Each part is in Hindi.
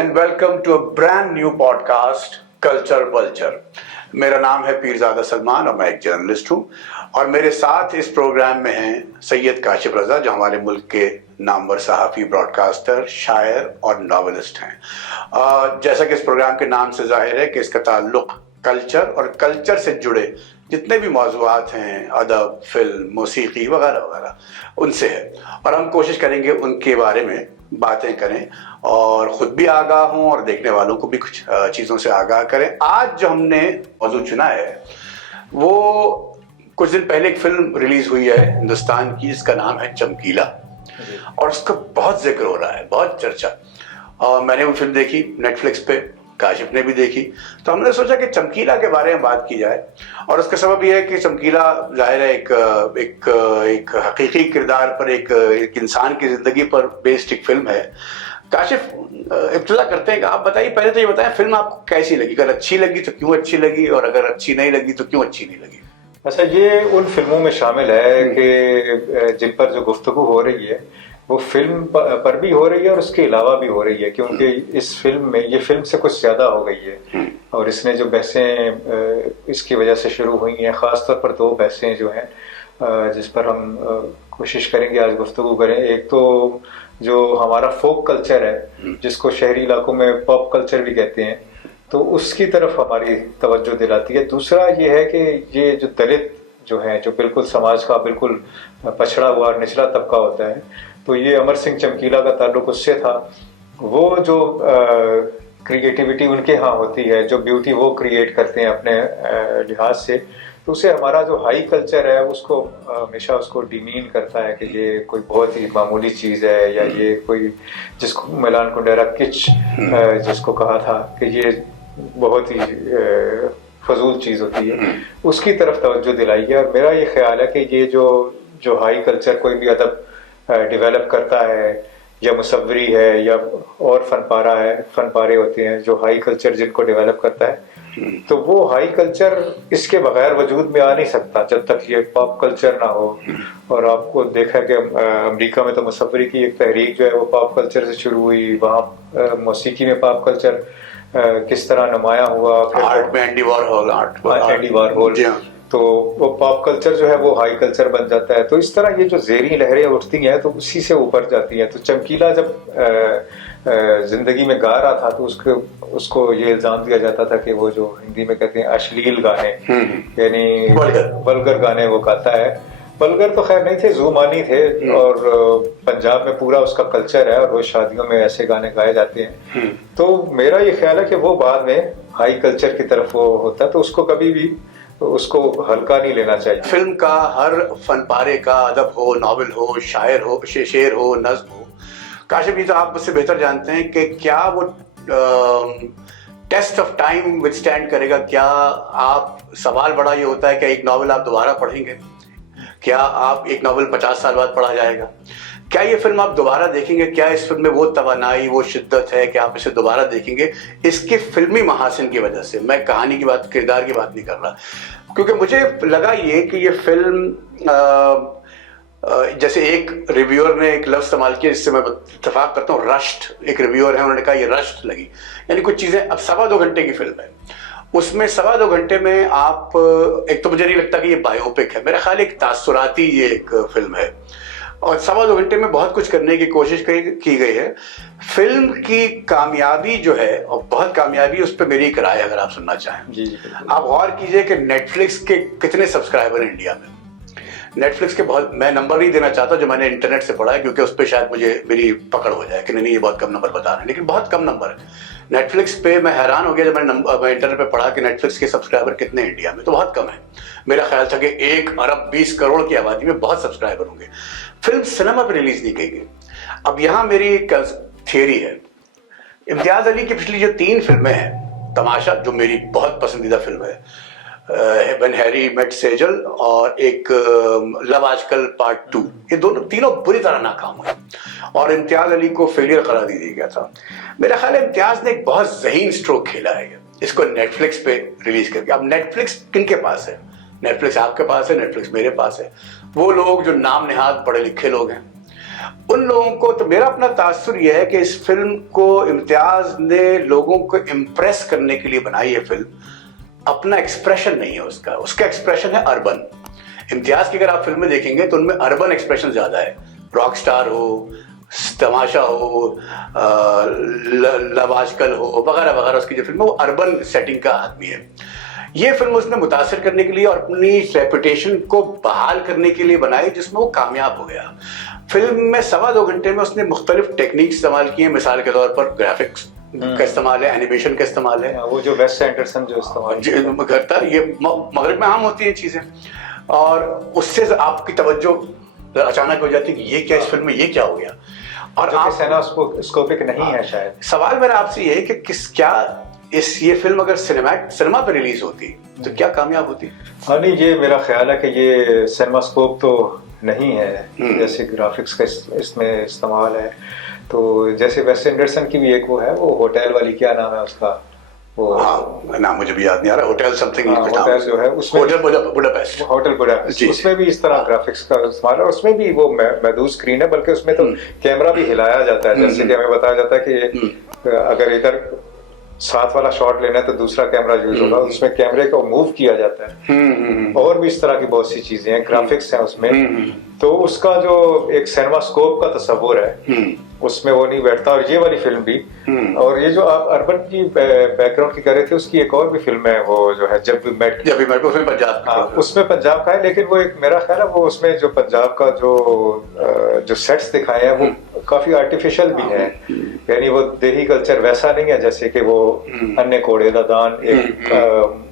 and welcome to a brand new podcast culture vulture. मेरा नाम है पीरजादा सलमान और मैं एक जर्नलिस्ट हूँ और मेरे साथ इस प्रोग्राम में हैं सैयद काशिफ रजा जो हमारे मुल्क के नामवर सहाफ़ी, ब्रॉडकास्टर, शायर और नॉवेलिस्ट हैं। जैसा कि इस प्रोग्राम के नाम से जाहिर है कि इसका ताल्लुक़ कल्चर और कल्चर से जुड़े जितने भी मौज़ूआत हैं, अदब, फिल्म, मौसीकी वगैरह वगैरह, उनसे है और हम कोशिश करेंगे उनके बारे में बातें करें और ख़ुद भी आगाह हों और देखने वालों को भी कुछ चीज़ों से आगाह करें। आज जो हमने मौजूद चुना है वो कुछ दिन पहले एक फिल्म रिलीज़ हुई है हिंदुस्तान की जिसका नाम है चमकीला और उसका बहुत जिक्र हो रहा है, बहुत चर्चा। मैंने वो फिल्म देखी नेटफ्लिक्स पे, काशिफ ने भी देखी, तो हमने सोचा कि चमकीला के बारे में बात की जाए और उसका सबब यह है कि चमकीला जाहिर है एक हकीकी किरदार पर, एक इंसान की ज़िंदगी पर बेस्ड एक फिल्म है। काशिफ, इब्तिदा करते हैं कि आप बताइए, पहले तो ये बताएं फिल्म आपको कैसी लगी, अगर अच्छी लगी तो क्यों अच्छी लगी और अगर अच्छी नहीं लगी तो क्यों अच्छी नहीं लगी। अच्छा, ये उन फिल्मों में शामिल है कि जिन पर जो गुफ्तगू हो रही है वो फिल्म पर भी हो रही है और उसके अलावा भी हो रही है, क्योंकि इस फिल्म में ये फिल्म से कुछ ज़्यादा हो गई है और इसने जो बहसें इसकी वजह से शुरू हुई हैं, ख़ास तौर पर दो बहसें जो हैं जिस पर हम कोशिश करेंगे आज गुफ्तगू करें। एक तो जो हमारा फोक कल्चर है जिसको शहरी इलाकों में पॉप कल्चर भी कहते हैं, तो उसकी तरफ हमारी तवज्जो दिलाती है। दूसरा ये है कि ये जो दलित जो है, जो बिल्कुल समाज का बिल्कुल पछड़ा हुआ और निचला तबका होता है, तो ये अमर सिंह चमकीला का ताल्लुक उससे था। वो जो क्रिएटिविटी उनके यहाँ होती है, जो ब्यूटी वो क्रिएट करते हैं अपने लिहाज से, तो उसे हमारा जो हाई कल्चर है उसको हमेशा उसको डिमीन करता है कि ये कोई बहुत ही मामूली चीज़ है, या ये कोई जिसको मिलान कुंडेरा किच जिसको कहा था कि ये बहुत ही फजूल चीज़ होती है, उसकी तरफ तवज्जो दिलाई है। और मेरा ये ख्याल है कि ये जो हाई कल्चर कोई भी अदब डेवलप करता है या मुसव्वरी है या और फनपारे होते हैं जो हाई कल्चर जिनको डेवलप करता है, तो वो हाई कल्चर इसके बगैर वजूद में आ नहीं सकता जब तक ये पॉप कल्चर ना हो। और आपको देखा कि अमेरिका में तो मुसव्वरी की एक तहरीक जो है वो पॉप कल्चर से शुरू हुई। वहाँ मौसीकी में पॉप कल्चर किस तरह नुमाया हुआ, आर्ट में एंडी वॉरहोल, तो वो पॉप कल्चर जो है वो हाई कल्चर बन जाता है। तो इस तरह ये जो ज़ेरी लहरें उठती हैं तो उसी से ऊपर जाती हैं। तो चमकीला जब जिंदगी में गा रहा था तो उसको ये इल्ज़ाम दिया जाता था कि वो जो हिंदी में कहते हैं अश्लील गाने, यानी वल्गर गाने वो गाता है। वल्गर तो खैर नहीं थे, ज़ुमानी थे, और पंजाब में पूरा उसका कल्चर है और वो शादियों में ऐसे गाने गाए जाते हैं। तो मेरा ये ख्याल है कि वो बाद में हाई कल्चर की तरफ वो होता है, तो उसको कभी भी उसको हल्का नहीं लेना चाहिए। फिल्म का हर फनपारे का, अदब हो, नावल हो, शायर हो, शेर हो, नज्म हो, काशिफ जी तो आप मुझसे बेहतर जानते हैं कि क्या वो टेस्ट ऑफ टाइम विथस्टैंड करेगा। क्या आप, सवाल बड़ा ये होता है कि एक नावल आप दोबारा पढ़ेंगे, क्या आप एक नावल 50 साल बाद पढ़ा जाएगा, क्या ये फिल्म आप दोबारा देखेंगे, क्या इस फिल्म में वो तवानाई, वो शिद्दत है कि आप इसे दोबारा देखेंगे इसके फिल्मी महासिन की वजह से। मैं कहानी की बात, किरदार की बात नहीं कर रहा, क्योंकि मुझे लगा ये कि ये फिल्म जैसे एक रिव्यूअर ने एक लफ्ज़ इस्तेमाल किया जिससे मैं इत्तेफाक करता हूँ, रश्ट। एक रिव्यूअर है, उन्होंने कहा ये रश्ट लगी, यानी कुछ चीज़ें। अब 2.25 घंटे की फिल्म है, उसमें 2.25 घंटे में आप, एक तो मुझे नहीं लगता कि ये बायोपिक है, मेरा ख्याल एक तासुराती ये एक फिल्म है और 2.25 घंटे में बहुत कुछ करने की कोशिश की गई है। फिल्म की कामयाबी जो है, और बहुत कामयाबी, उस पर मेरी एक राय अगर आप सुनना चाहें। जी, आप गौर कीजिए कि नेटफ्लिक्स के कितने सब्सक्राइबर हैं इंडिया में। नेटफ्लिक्स के बहुत, मैं नंबर नहीं देना चाहता जो मैंने इंटरनेट से पढ़ा है, क्योंकि उस पर शायद मेरी पकड़ हो जाए कि नहीं ये बहुत कम नंबर बता रहे हैं, लेकिन बहुत कम नंबर है नेटफ्लिक्स पे। मैं हैरान हो गया जब मैं इंटरनेट पे पढ़ा कि नेटफ्लिक्स के सब्सक्राइबर कितने इंडिया में, तो बहुत कम है। मेरा ख्याल था कि 1 अरब 20 करोड़ की आबादी में बहुत सब्सक्राइबर होंगे। फिल्म सिनेमा पे रिलीज नहीं की गई। अब यहाँ मेरी एक थियरी है, इम्तियाज अली की पिछली जो 3 फिल्में हैं, तमाशा जो मेरी बहुत पसंदीदा फिल्म है, व्हेन हैरी मेट सेजल, और एक लव आजकल पार्ट 2, ये तीनों बुरी तरह नाकाम हुए और इम्तियाज अली को फेलियर करार दे दिया गया था। मेरा ख्याल है इम्तियाज ने एक बहुत ज़हीन स्ट्रोक खेला है इसको नेटफ्लिक्स पे रिलीज करके। अब नेटफ्लिक्स किनके पास है? नेटफ्लिक्स आपके पास है, नेटफ्लिक्स मेरे पास है। वो लोग जो नाम नेहाद पढ़े लिखे लोग हैं, उन लोगों को, तो मेरा अपना तासुर यह है कि इस फिल्म को इम्तियाज ने लोगों को इम्प्रेस करने के लिए बनाई है फिल्म, अपना एक्सप्रेशन नहीं है उसका, उसका एक्सप्रेशन है अर्बन। इम्तियाज की अगर आप फिल्में देखेंगे तो उनमें अर्बन एक्सप्रेशन ज्यादा है, रॉक स्टार हो, तमाशा हो, लव आजकल हो, वगैरह वगैरह, उसकी जो फिल्म है वो अर्बन सेटिंग का आदमी है। ये फिल्म उसने मुतासिर करने के लिए और अपनी रेपुटेशन को बहाल करने के लिए बनाई, जिसमें वो कामयाब हो गया। फिल्म में 2.25 घंटे में उसने मुख्तलिफ टेक्निक इस्तेमाल किए, मिसाल के तौर पर ग्राफिक्स का इस्तेमाल है, एनिमेशन का इस्तेमाल है, वो जो वेस एंडरसन जो इस्तेमाल करता है, ये मगरब में आम होती है चीजें, और उससे आपकी तवज्जो अचानक हो जाती है कि ये क्या, इस फिल्म में ये क्या हो गया। और आप सिनेमास्कोपिक नहीं है शायद। सवाल मेरा आपसे ये है कि ये फिल्म अगर सिनेमा पे रिलीज होती तो क्या कामयाब होती? हाँ नहीं, ये मेरा ख्याल है कि ये सिनेमास्कोप तो नहीं है, जैसे ग्राफिक्स का इसमें इस्तेमाल है। तो जैसे वेस एंडरसन की भी एक वो है, वो होटल वाली, क्या नाम है उसका, वो नाम मुझे भी याद नहीं आ रहा, होटल समथिंग, होटल जो है उसमें, होटल बुडापेस्ट, उसमें भी इस तरह ग्राफिक्स का इस्तेमाल है। उसमें भी वो महदूद स्क्रीन है, बल्कि उसमें तो कैमरा भी हिलाया जाता है, जैसे कि हमें बताया जाता है कि अगर इधर साथ वाला शॉट लेना है तो दूसरा कैमरा यूज होगा, उसमें कैमरे को मूव किया जाता है। और भी इस तरह की बहुत सी चीजें हैं, ग्राफिक्स हैं उसमें। तो उसका जो एक सिनेमास्कोप का तस्वुर है उसमें वो नहीं बैठता। और ये वाली फिल्म भी, और ये जो आप अर्बन की बैकग्राउंड की कर रहे थे, उसकी एक और भी फिल्म है, वो जो है जब वी मेट, उसमें पंजाब, हाँ उसमें पंजाब का है। लेकिन वो एक, मेरा ख्याल है वो उसमें जो पंजाब का जो सेट्स दिखाए हैं वो काफी आर्टिफिशियल भी है, यानी वो देही कल्चर वैसा नहीं है जैसे कि वो अन्य कोड़े दा दान एक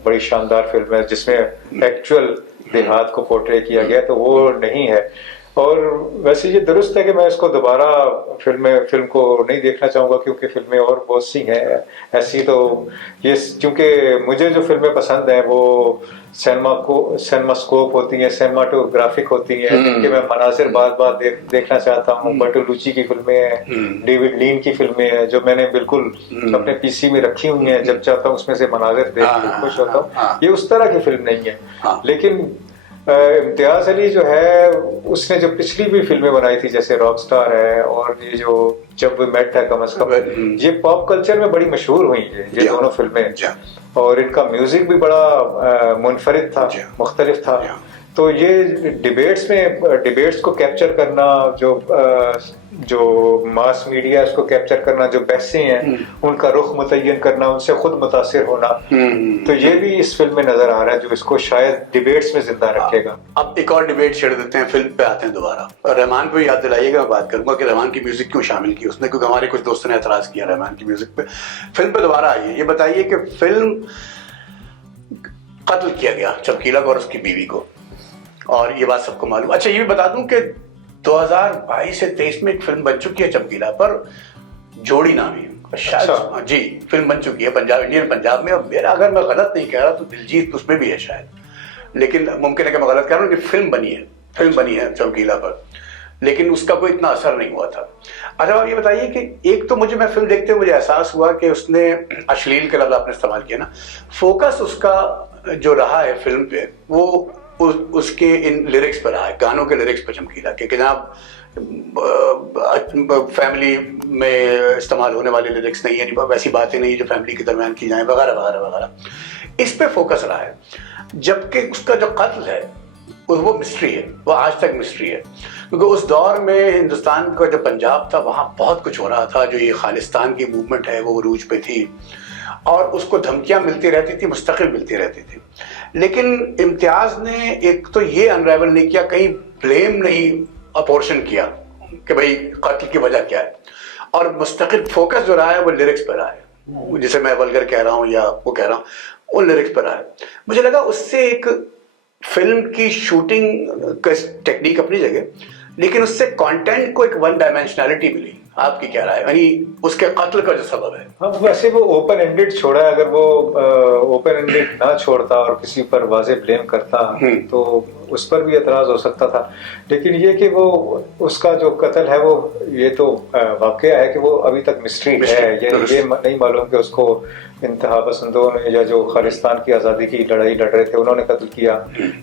बड़ी शानदार फिल्म है जिसमें एक्चुअल देहात को पोर्ट्रे किया गया, तो वो नहीं है। और वैसे ये दुरुस्त है कि मैं इसको दोबारा फिल्म को नहीं देखना चाहूंगा, क्योंकि फिल्में और बहुत सी हैं ऐसी। तो ये क्योंकि मुझे जो फिल्में पसंद हैं वो सिनेमास्कोप होती हैं, सिनेमाटोग्राफिक होती हैं, जिनके मैं मनाजिर बार देखना चाहता हूँ। बर्टोलुची की फिल्में हैं, डेविड लीन की फिल्में हैं, जो मैंने बिल्कुल अपने पीसी में रखी हुई हैं, जब चाहता हूँ उसमें से मनाजिर देख के खुश होता हूँ। ये उस तरह की फिल्म नहीं है। लेकिन इम्तियाज अली जो है, उसने जो पिछली भी फिल्में बनाई थी जैसे रॉकस्टार है, और ये जो जब वी मेट है, कम से कम ये पॉप कल्चर में बड़ी मशहूर हुई है ये दोनों फिल्में। और इनका म्यूजिक भी बड़ा मुनफरिद था, मुख्तलिफ था। तो ये डिबेट्स को कैप्चर करना, जो मास मीडिया इसको कैप्चर करना, जो बहसें हैं उनका रुख मुतय्यन करना, उनसे खुद मुतासिर होना, तो ये भी इस फिल्म में नजर आ रहा है, जो इसको शायद डिबेट्स में जिंदा रखेगा। अब एक और डिबेट छेड़ देते हैं, फिल्म पे आते हैं दोबारा। और रहमान को याद दिलाइएगा, मैं बात करूंगा कि रहमान की म्यूजिक क्यों शामिल की उसने, क्योंकि हमारे कुछ दोस्तों ने एतराज किया रहमान की म्यूजिक पे। फिल्म पे दोबारा आइए, ये बताइए कि फिल्म कत्ल किया गया चमकीला को और उसकी बीवी को, और ये बात सबको मालूम। अच्छा ये भी बता दूं कि 2022 से 23 में एक फिल्म बन चुकी है चमकीला पर, जोड़ी नाम है शायद। अच्छा। जी फिल्म बन चुकी है इंडियन पंजाब में। और मेरा, अगर मैं गलत नहीं कह रहा तो दिलजीत उसमें भी है शायद, लेकिन मुमकिन है कि मैं गलत कह रहा हूँ कि फिल्म बनी है चमकीला पर, लेकिन उसका कोई इतना असर नहीं हुआ था। अच्छा आप ये बताइए कि एक तो मैं फिल्म देखते हुए मुझे एहसास हुआ कि उसने अश्लील के लफ्ज़ आपने इस्तेमाल किया ना, फोकस उसका जो रहा है फिल्म पे वो उसके इन लिरिक्स पर रहा है, गानों के लिरिक्स पर चमकीला के, जनाब फैमिली में इस्तेमाल होने वाले लिरिक्स नहीं है, वैसी बातें नहीं जो फैमिली के दरमियान की जाए, वगैरह वगैरह वगैरह, इस पे फोकस रहा है। जबकि उसका जो कत्ल है वो मिस्ट्री है, वो आज तक मिस्ट्री है, क्योंकि उस दौर में हिंदुस्तान का जो पंजाब था वहाँ बहुत कुछ हो रहा था, जो ये खालिस्तान की मूवमेंट है वो अरूज पे थी, और उसको धमकियां मिलती रहती थी, मुस्तकिल मिलती रहती थी। लेकिन इम्तियाज ने एक तो ये अनराइवल नहीं किया, कहीं ब्लेम नहीं अपोर्शन किया कि भाई कत्ल की वजह क्या है, और मुस्तकिल फोकस जो रहा है वो लिरिक्स पर रहा है, जिसे मैं वल्गर कह रहा हूँ या वो कह रहा हूँ, वो लिरिक्स पर रहा है। मुझे लगा उससे एक फिल्म की शूटिंग का टेक्निक अपनी जगह, लेकिन उससे कंटेंट को एक वन डायमेंशनलिटी मिली। आपकी क्या राय है, यानी उसके कत्ल का जो सबब है? हाँ वैसे वो ओपन एंडेड छोड़ा है, अगर वो ओपन एंडेड ना छोड़ता और किसी पर वाजे ब्लेम करता तो उस पर भी एतराज हो सकता था। लेकिन ये कि वो उसका जो कत्ल है वो ये तो वाकया है कि वो अभी तक मिस्ट्री है, ये नहीं मालूम कि उसको इंतहा पसंदों ने या जो खालिस्तान की आज़ादी की लड़ाई लड़ रहे थे उन्होंने कत्ल किया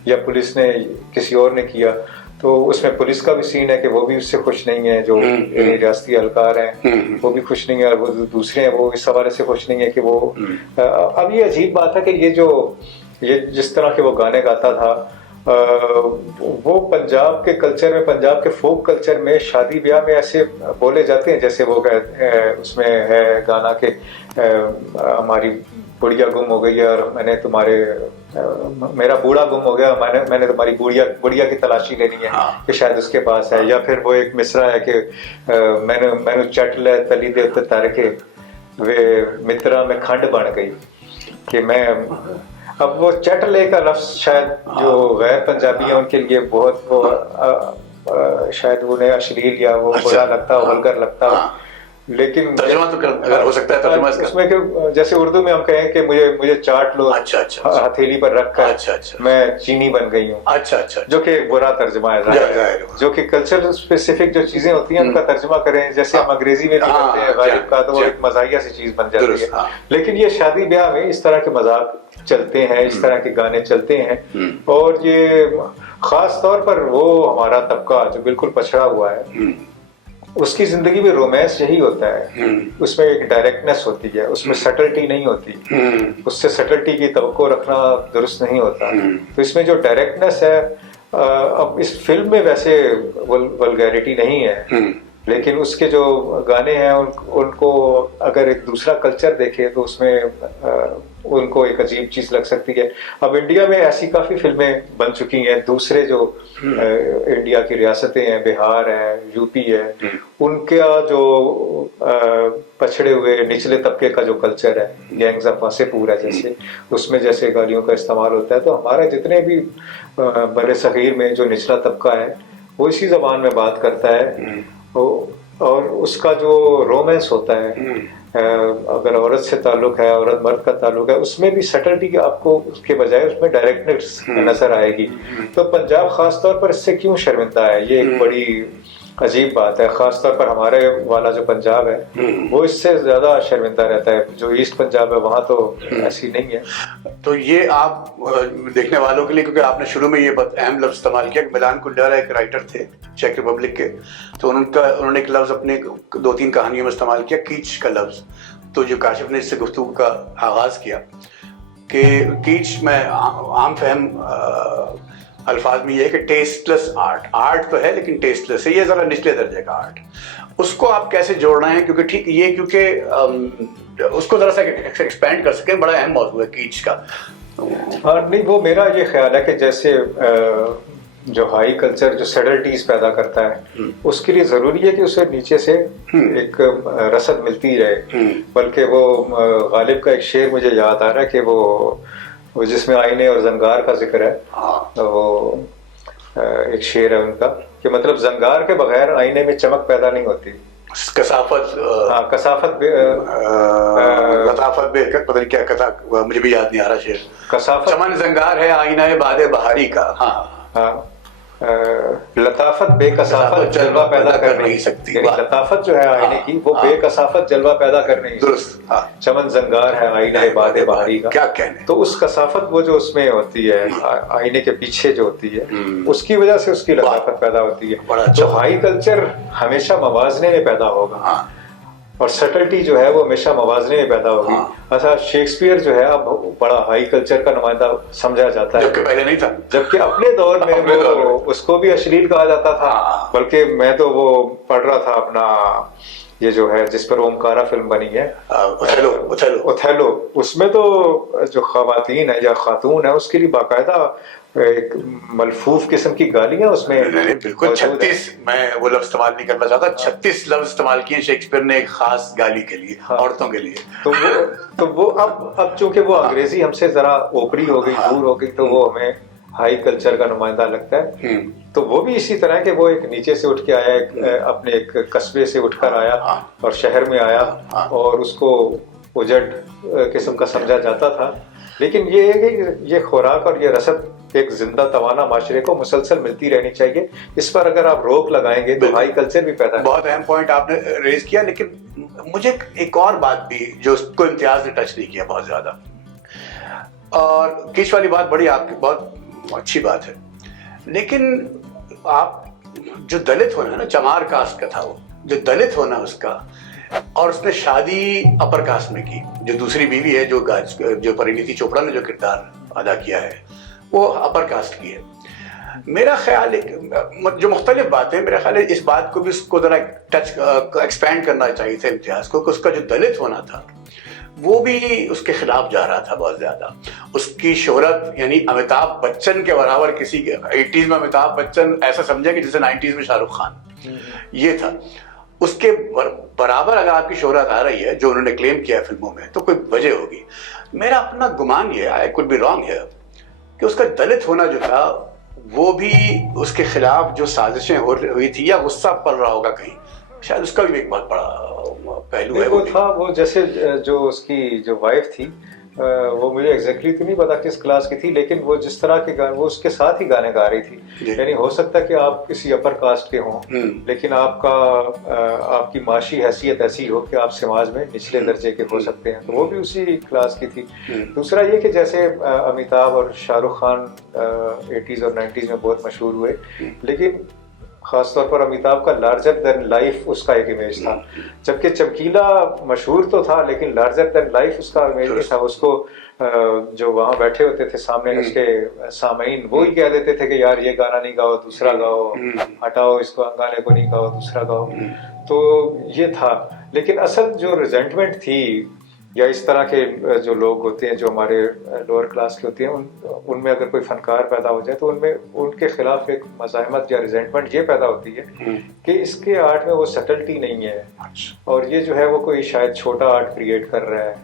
या पुलिस ने किसी और ने किया। तो उसमें पुलिस का भी सीन है कि वो भी उससे खुश नहीं है, जो रियासती एहलकार हैं वो भी खुश नहीं है, और वो दूसरे हैं वो इस हवाले से खुश नहीं है कि वो अब ये अजीब बात है कि ये जिस तरह के वो गाने गाता था, वो पंजाब के कल्चर में, पंजाब के फोक कल्चर में शादी ब्याह में ऐसे बोले जाते हैं जैसे वो उसमें है गाना के हमारी बुढ़िया गुम हो गई है और मेरा बूढ़ा गुम हो गया, मैंने तुम्हारी बुढ़िया की तलाशी लेनी है कि शायद उसके पास है। या फिर वो एक मिसरा है कि मैंने चट ले तली दे उत्ते तर के वे मित्रा में खंड बन गई, कि मैं अब वो चट ले का लफ्ज शायद जो गैर पंजाबी है उनके लिए बहुत वो शायद उन्हें अश्लील या वो बुरा लगता हो, वल्गर लगता हो, लेकिन तर्जुमा तो अगर हो सकता है तर्जुमा उसमें कि जैसे उर्दू में हम कहें कि मुझे चाट लो हथेली पर रख कर मैं चीनी बन गई हूँ, जो कि एक बुरा तर्जुमा है, जो कि कल्चर स्पेसिफिक जो चीजें होती हैं उनका तर्जुमा करें जैसे हम अंग्रेजी में भी करते हैं गालिब का, तो वो एक मजाहिया सी चीज बन जाती है। लेकिन ये शादी ब्याह में इस तरह के मजाक चलते हैं, इस तरह के गाने चलते हैं, और ये खास तौर पर वो हमारा तबका जो बिल्कुल पछड़ा हुआ है उसकी जिंदगी में रोमांस यही होता है, उसमें एक डायरेक्टनेस होती है, उसमें सटल्टी नहीं होती, उससे सटल्टी की तवक्को रखना दुरुस्त नहीं होता। तो इसमें जो डायरेक्टनेस है, अब इस फिल्म में वैसे वल्गैरिटी नहीं है, लेकिन उसके जो गाने हैं उनको अगर एक दूसरा कल्चर देखे तो उसमें उनको एक अजीब चीज लग सकती है। अब इंडिया में ऐसी काफी फिल्में बन चुकी हैं, दूसरे जो इंडिया की रियासतें हैं, बिहार है, यूपी है, उनका जो पछड़े हुए निचले तबके का जो कल्चर है, गैंग्स ऑफ वासेपुर है जैसे, उसमें जैसे गालियों का इस्तेमाल होता है, तो हमारे जितने भी बड़े सगीर में जो निचला तबका है वो इसी जबान में बात करता है, और उसका जो रोमांस होता है, अगर औरत से ताल्लुक है, औरत मर्द का ताल्लुक है, उसमें भी सटल्टी आपको उसके बजाय उसमें डायरेक्टनेस नजर आएगी। तो पंजाब खास तौर पर इससे क्यों शर्मिंदा है, ये एक बड़ी अजीब बात है। खास तौर पर हमारे वाला जो पंजाब है वो इससे ज्यादा शर्मिंदा रहता है, जो ईस्ट पंजाब है वहां तो ऐसी नहीं है। तो ये आप देखने वालों के लिए, क्योंकि आपने शुरू में ये अहम लफ्ज इस्तेमाल किया, मिलान कुंडेरा एक राइटर थे चेक रिपब्लिक के, तो उन्होंने एक लफ्ज अपने 2-3 कहानियों में इस्तेमाल किया, कीच का लफ्ज। तो जो काशिफ ने इससे गुफ्तगू का आगाज किया कि कीच में आम फहम अल्फाज में ये है कि टेस्टलेस आर्ट तो है लेकिन टेस्टलेस है, ये जरा निचले दर्जे का आर्ट, उसको आप कैसे जोड़ रहे हैं? क्योंकि उसको जरा सा एक्सपेंड कर सकें, बड़ा अहम मौजूद है कीच का। नहीं, वो मेरा ये ख्याल है कि जैसे जो हाई कल्चर जो सैडल्टीज पैदा करता है उसके लिए जरूरी है कि उसे नीचे से एक रसद मिलती रहे। बल्कि वो गालिब का एक शेर मुझे याद आ रहा है कि वो जिसमें आईने और जंगार का जिक्र है, तो वो एक शेर है उनका कि मतलब जंगार के बगैर आईने में चमक पैदा नहीं होती, कसाफत, कसाफत लताफत बेहतर, पता नहीं क्या मुझे भी याद नहीं आ रहा शेर। कसाफत चमन जंगार है आईना है बादे बहारी का। हाँ, लताफत बेकसाफत जलवा पैदा कर नहीं सकती। लताफत जो है आईने की, वो बेकसाफत जलवा पैदा कर नहीं सकती। चमन जंगार है आईना है बादे बहारी का, क्या कहने। तो उस कसाफत वो जो उसमें होती है आईने के पीछे जो होती है, उसकी वजह से उसकी लताफत पैदा होती है। तो हाई कल्चर हमेशा मवाजने में पैदा होगा और सटल्टी जो है वो हमेशा मवाजने में पैदा होगी। अच्छा, शेक्सपियर जो है अब बड़ा हाई कल्चर का नुमाइंदा समझा जाता है, जबकि पहले नहीं था, जबकि अपने दौर में वो उसको भी अश्लील कहा जाता था। बल्कि मैं तो वो पढ़ रहा था अपना ये जो है जिस पर ओमकारा फिल्म बनी है, ओथेलो, उसमें तो जो खवातीन है या खातून है उसके लिए बाकायदा एक मलफूफ किस्म की गालियां उसमें। बिल्कुल 36, मैं वो लफ्ज इस्तेमाल नहीं करना चाहता, 36 लफ्ज इस्तेमाल किए शेक्सपियर ने एक खास गाली के लिए, औरतों के लिए। तो वो अब चूंकि वो अंग्रेजी हमसे जरा ओपरी हो गई, दूर हो गई, तो वो हमें हाई कल्चर का नुमाइंदा लगता है। तो वो भी इसी तरह के वो एक नीचे से उठ के आया, अपने एक कस्बे से उठकर आया और शहर में आया और उसको उजड़ किस्म का समझा जाता था। लेकिन ये है कि ये खुराक और ये रसद एक जिंदा तवाना माशरे को मुसलसल मिलती रहनी चाहिए। इस पर अगर आप रोक लगाएंगे तो हाई कल्चर भी पैदा। बहुत अहम पॉइंट आपने रेज किया, लेकिन मुझे एक और बात भी जो उसको इम्तियाज ने टच नहीं किया बहुत ज्यादा, और कीच वाली बात बड़ी आपकी बहुत अच्छी बात है, लेकिन आप जो दलित होना है ना, चमार कास्ट का था वो, जो दलित होना उसका, और उसने शादी अपर कास्ट में की। जो दूसरी बीवी है, जो परिणीति चोपड़ा ने जो किरदार अदा किया है, वो अपर कास्ट की है। मेरा ख्याल जो मुख्तलिफ बातें, मेरा ख्याल है इस बात को भी उसको जरा एक्सपैंड करना चाहिए था इम्तियाज को, कि उसका जो दलित होना था वो भी उसके खिलाफ जा रहा था बहुत ज्यादा। उसकी शोहरत यानी अमिताभ बच्चन के बराबर किसी के 80s में अमिताभ बच्चन ऐसा समझे कि जैसे 90s में शाहरुख खान, ये था। उसके बराबर अगर आपकी शोहरत आ रही है, जो उन्होंने क्लेम किया है फिल्मों में, तो कोई वजह होगी। मेरा अपना गुमान ये, आई कुड बी रॉन्ग है, कि उसका दलित होना जो था वो भी उसके खिलाफ जो साजिशें हुई थी, या गुस्सा पड़ रहा होगा कहीं, शायद उसका भी एक बहुत बड़ा पहलू है। वो था, वो जैसे जो उसकी जो वाइफ थी, वो मुझे एग्जैक्टली तो नहीं पता किस क्लास की थी, लेकिन वो जिस तरह के गाने, वो उसके साथ ही गाने गा रही थी। यानी हो सकता है कि आप किसी अपर कास्ट के हों, लेकिन आपकी माशी हैसियत ऐसी हो कि आप समाज में निचले दर्जे के हो सकते हैं, तो वो भी उसी क्लास की थी। दूसरा ये कि जैसे अमिताभ और शाहरुख खान 80s और 90s में बहुत मशहूर हुए, लेकिन खासतौर पर अमिताभ का लार्जर देन लाइफ उसका एक इमेज था, जबकि चमकीला मशहूर तो था लेकिन लार्जर देन लाइफ उसका इमेज नहीं था। उसको जो वहाँ बैठे होते थे सामने उसके सामईन, वो ही कह देते थे कि यार ये गाना नहीं गाओ, दूसरा गाओ, हटाओ इसको, गाने को नहीं गाओ, दूसरा गाओ। तो ये था, लेकिन असल जो रिजेंटमेंट थी, या इस तरह के जो लोग होते हैं जो हमारे लोअर क्लास के होते हैं, उनमें अगर कोई फनकार पैदा हो जाए तो उनमें उनके खिलाफ एक मज़ाहमत या रिजेंटमेंट ये पैदा होती है कि इसके आर्ट में वो सटल्टी नहीं है, और ये जो है वो कोई शायद छोटा आर्ट क्रिएट कर रहा है,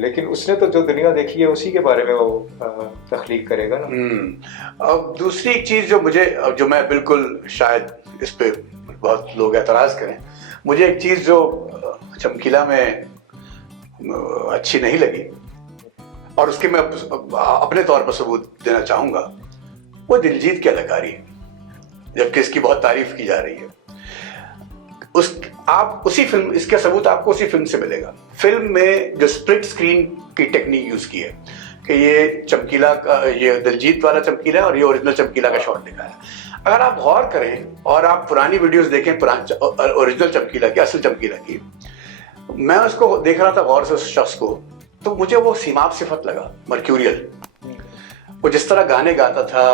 लेकिन उसने तो जो दुनिया देखी है उसी के बारे में वो तख्लीक करेगा ना। अब दूसरी एक चीज़ जो मैं बिल्कुल, शायद इस पे बहुत लोग एतराज़ करें, मुझे एक चीज़ जो चमकीला में अच्छी नहीं लगी, और उसके मैं अपने तौर पर सबूत देना चाहूंगा, वो दिलजीत की अदाकारी है, जबकि इसकी बहुत तारीफ की जा रही है। आप उसी फिल्म, इसका सबूत आपको उसी फिल्म से मिलेगा। फिल्म में जो स्प्लिट स्क्रीन की टेक्निक यूज की है, कि ये चमकीला का, ये दिलजीत वाला चमकीला है और ये ओरिजिनल चमकीला का शॉट दिखा है। अगर आप गौर करें और आप पुरानी वीडियोस देखें, ओरिजिनल चमकीला की, असल चमकीला की, मैं उसको देख रहा था गौर से उस शख्स को, तो मुझे वो सीमाप सिफत लगा, मर्क्यूरियल। वो जिस तरह गाने गाता था,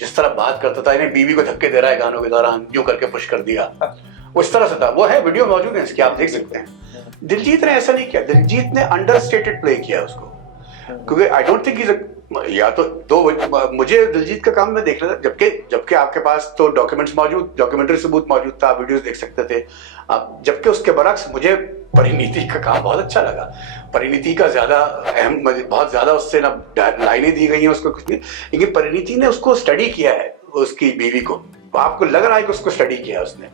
जिस तरह बात करता था, इन्हें बीवी को धक्के दे रहा है गानों के दौरान, यूं करके पुश कर दिया, वो इस तरह से था। वो है, वीडियो मौजूद है इसकी, आप देख सकते हैं। दिलजीत ने ऐसा नहीं किया, दिलजीत ने अंडरस्टेटेड प्ले किया उसको, क्योंकि आई डोंट थिंक या तो मुझे दिलजीत का काम मैं देख रहा था, जबकि आपके पास तो डॉक्यूमेंट्स मौजूद, डॉक्यूमेंट्री सबूत मौजूद था, आप वीडियोस देख सकते थे आप। जबकि उसके बरक्स मुझे परिणीति का काम बहुत अच्छा लगा। परिणीति का ज्यादा अहम, बहुत ज्यादा उससे ना लाइनें दी गई हैं उसको कुछ नहीं, लेकिन परिणीति ने उसको स्टडी किया है, उसकी बीवी को। आपको लग रहा है कि उसको स्टडी किया उसने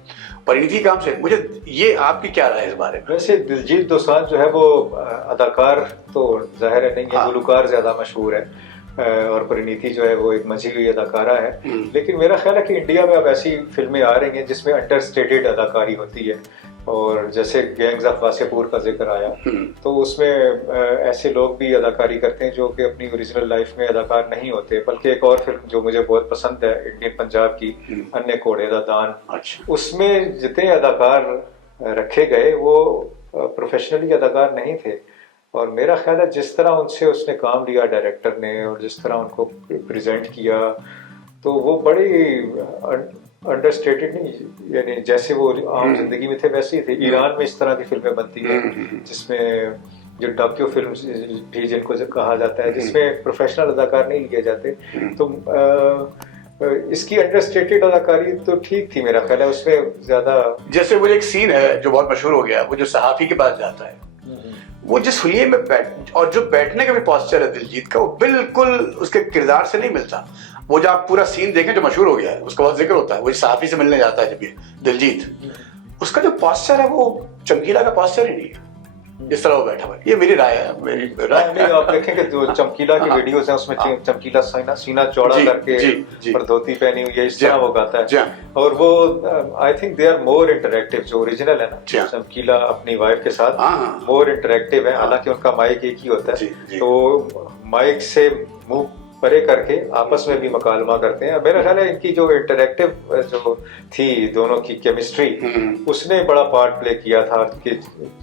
परिणीति काम से। मुझे ये, आपकी क्या राय है इस बारे में? वैसे दिलजीत दोसांझ जो है वो अदाकार तो जाहिर है नहीं है, गुलकार ज्यादा मशहूर है, और परिणीति जो है वो एक मजी हुई अदाकारा है। लेकिन मेरा ख्याल है कि इंडिया में अब ऐसी फिल्में आ रही हैं जिसमें अंडरस्टेटेड अदाकारी होती है, और जैसे गैंग्स ऑफ वासेपुर का जिक्र आया, तो उसमें ऐसे लोग भी अदाकारी करते हैं जो कि अपनी ओरिजिनल लाइफ में अदाकार नहीं होते। बल्कि एक और फिल्म जो मुझे बहुत पसंद है, इंडियन पंजाब की, अन्य कोड़े दा दान, उसमें जितने अदाकार रखे गए वो प्रोफेशनली अदाकार नहीं थे, और मेरा ख्याल है जिस तरह उनसे उसने काम लिया डायरेक्टर ने, और जिस तरह उनको प्रेजेंट किया, तो वो बड़ी अंडरस्टेटेड नहीं, यानी जैसे वो आम जिंदगी में थे वैसे ही थे। ईरान में इस तरह की फिल्में बनती हैं जिसमें जो डॉक्यू फिल्म भी जिनको कहा जाता है, जिसमें प्रोफेशनल अदाकार नहीं लिए जाते, तो इसकी अंडरस्टेटेड अदाकारी तो ठीक थी मेरा ख्याल है, उसमें ज्यादा। जैसे वो एक सीन है जो बहुत मशहूर हो गया, वो जो सहाफी के पास जाता है, वो जिस हुलिये में और जो बैठने का भी पोस्चर है दिलजीत का, वो बिल्कुल उसके किरदार से नहीं मिलता। वो जो आप पूरा सीन देखें जो मशहूर हो गया है, उसका बहुत जिक्र होता है, वो सहाफी से मिलने जाता है जब ये दिलजीत, उसका जो पोस्चर है वो चमकीला का पोस्चर ही नहीं है, इस तरह वो बैठा हुआ है। ये मेरी राय है, मेरी राय नहीं, आप देखें कि जो चमकीला की वीडियोस हैं उसमें चमकीला सीना चौड़ा करके और धोती पहनी हुई है, इस तरह वो गाता है, और वो I think they are more interactive. जो ओरिजिनल है ना चमकीला अपनी वाइफ के साथ मोर इंटरैक्टिव है, हालांकि उनका माइक एक ही होता है, तो माइक से मुंह परे करके आपस में भी मकालमा करते हैं। मेरा ख्याल है इनकी जो इंटरेक्टिव जो थी दोनों की केमिस्ट्री, उसने बड़ा पार्ट प्ले किया था कि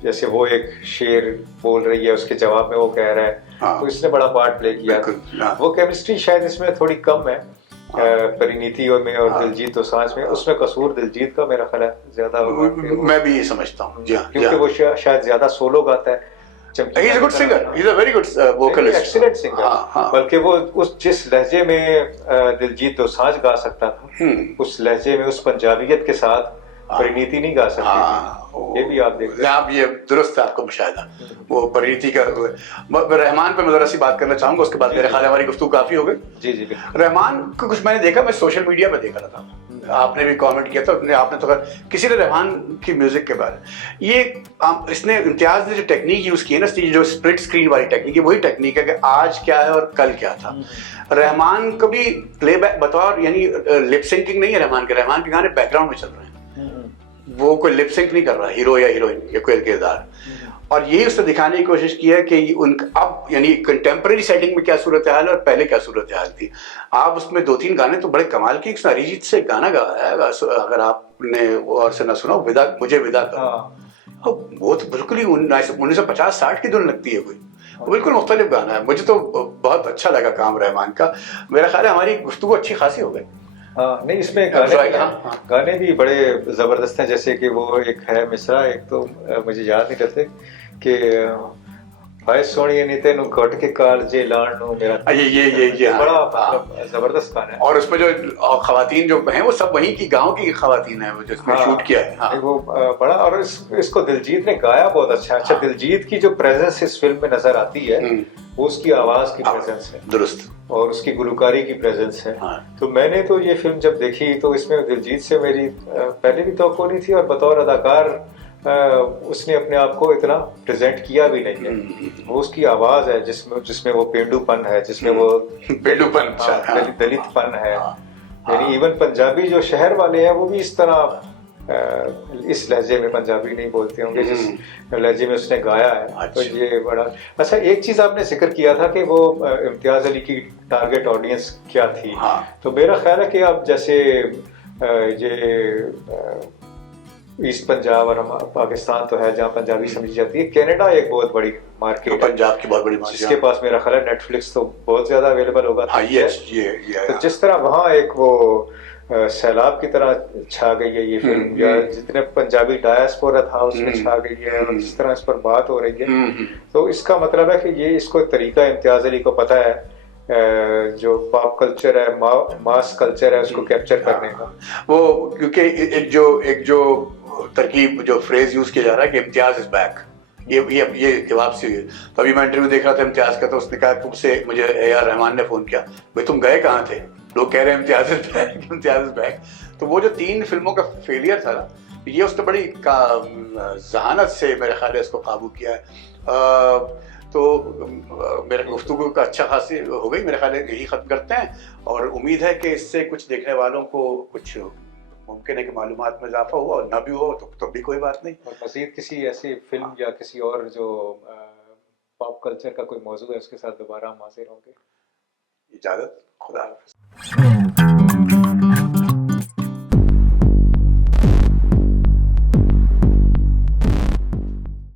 जैसे वो एक शेर बोल रही है, उसके जवाब में वो कह रहा है, हाँ, तो इसने बड़ा पार्ट प्ले किया था। वो केमिस्ट्री शायद इसमें थोड़ी कम है परिणीति में और दिलजीत दोसांझ में। उसमें कसूर दिलजीत का मेरा ख्याल है ज्यादा होगा। मैं भी ये समझता हूँ, क्योंकि वो शायद ज्यादा सोलो गाता है। He is a good singer. He is a very good vocalist. Excellent singer. हाँ। बल्कि वो उस जिस लहजे में दिलजीत दोसांझ गा सकता था, उस लहजे में उस पंजाबियत के साथ परिणीति नहीं गा सकती थी। ये भी आप देख रहे हैं। आप ये दुरुस्त है आपका मुशाहिदा। वो परिणीति का रहमान पे मैं जरा सी बात करना चाहूंगा, उसके बाद मेरे ख्याल हमारी गुफ्तगू काफी हो गई। जी जी। रहमान को कुछ मैंने देखा, मैं सोशल मीडिया पे देख रहा था, आपने भी कमेंट किया था, आपने तो किसी ने रहमान की म्यूजिक के बारे ये इसने इम्तियाज ने जो टेक्निक यूज की है ना, जो स्प्लिट स्क्रीन वाली टेक्निक है, वही टेक्निक है कि आज क्या है और कल क्या था। रहमान कभी प्लेबैक बतौर यानी लिप सिंकिंग नहीं है रहमान के गाने बैकग्राउंड में चल रहे हैं, वो कोई लिप सिंक नहीं कर रहा हीरो या हीरोइन या कोई किरदार। और यही उसने दिखाने की कोशिश की है कि अब यानी कंटेम्प्रेरी सेटिंग में क्या सूरत हाल है और पहले क्या सूरत हाल थी। आप उसमें 2-3 गाने तो बड़े कमाल की, अरिजीत से गाना गाया है, अगर आपने और से ना सुना, मुझे विदा करो, वो तो बिल्कुल ही 1950-60 की धुन लगती है, कोई बिल्कुल मुख्तलिफ गाना है। मुझे तो बहुत अच्छा लगा काम रहमान का। मेरा ख्याल है हमारी गुफ्तगू अच्छी खासी हो गई। हाँ नहीं, इसमें गाने भी बड़े जबरदस्त हैं। जैसे कि वो एक है मिसरा, एक तो मुझे याद नहीं रहते कि हाय सोनिए नी तेनू घट के कालजे लाण नु मेरा, ये बड़ा जबरदस्त गाना है। और उसमें जो खवातीन जो हैं वो सब वहीं की गांव की खवातीन है, वो जिसमें शूट किया है। हाँ। वो बड़ा, और इसको दिलजीत ने गाया बहुत अच्छा। अच्छा, दिलजीत की जो प्रेजेंस इस फिल्म में नजर आती है, वो उसकी आवाज की प्रेजेंस है, दुरुस्त, और उसकी गुलकारी की प्रेजेंस है। हाँ। तो मैंने तो ये फिल्म जब देखी तो इसमें दिलजीत से मेरी पहले भी तवक्को नहीं थी, और बतौर अदाकार उसने अपने आप को इतना प्रेजेंट किया भी नहीं है। वो उसकी आवाज है जिसमें वो पेंडूपन है, जिसमें वो पेंडूपन, दलितपन है। यानी इवन पंजाबी जो शहर वाले हैं वो भी इस तरह इस लहजे में पंजाबी नहीं बोलते होंगे जिस लहजे में उसने गाया है। तो ये बड़ा अच्छा। एक चीज आपने जिक्र किया था कि वो इम्तियाज अली की टारगेट ऑडियंस क्या थी। तो मेरा ख्याल है कि अब जैसे ये ईस्ट पंजाब और पाकिस्तान तो है जहाँ पंजाबी समझी जाती है, कनाडा एक बहुत बड़ी मार्केट है, पंजाब की बहुत बड़ी मार्केट, जिसके पास मेरा ख्याल है नेटफ्लिक्स तो बहुत ज्यादा अवेलेबल होगा। तो जिस तरह वहाँ एक वो सैलाब की तरह छा गई है ये फिल्म, या जितने पंजाबी डायस्पोरा था उसमें छा गई है, और जिस तरह इस पर बात हो रही है, तो इसका मतलब है कि ये इसको तरीका इम्तियाज अली को पता है, जो पॉप कल्चर है, मास कल्चर है, उसको कैप्चर करने का। वो क्योंकि एक जो तरकीब, जो फ्रेज यूज किया जा रहा है कि इम्तियाज इज बैक, ये जवाब से हुई। तो अभी मैं इंटरव्यू देख रहा था इम्तियाज का, तो उसने कहा तुमसे मुझे ए.आर. रहमान ने फोन किया, भाई तुम गए कहाँ थे, लोग कह रहे हैं Imtiaz is back, Imtiaz is back. तो वो जो 3 फिल्मों का फेलियर था ना, ये उसने बड़ी जहानत से मेरे ख्याल है इसको काबू किया है। तो मेरे गुफ्तगू का अच्छा खासी हो गई, मेरे ख्याल है यही खत्म करते हैं, और उम्मीद है कि इससे कुछ देखने वालों को कुछ मुमकिन है कि मालूमात में इजाफा हुआ, और ना भी हो तो भी कोई बात नहीं। और मज़ीद किसी ऐसी फिल्म या किसी और जो पॉप कल्चर का कोई मौजू है उसके साथ दोबारा हम हाजिर होंगे। इजाज़त, खुदा हाफ़िज़।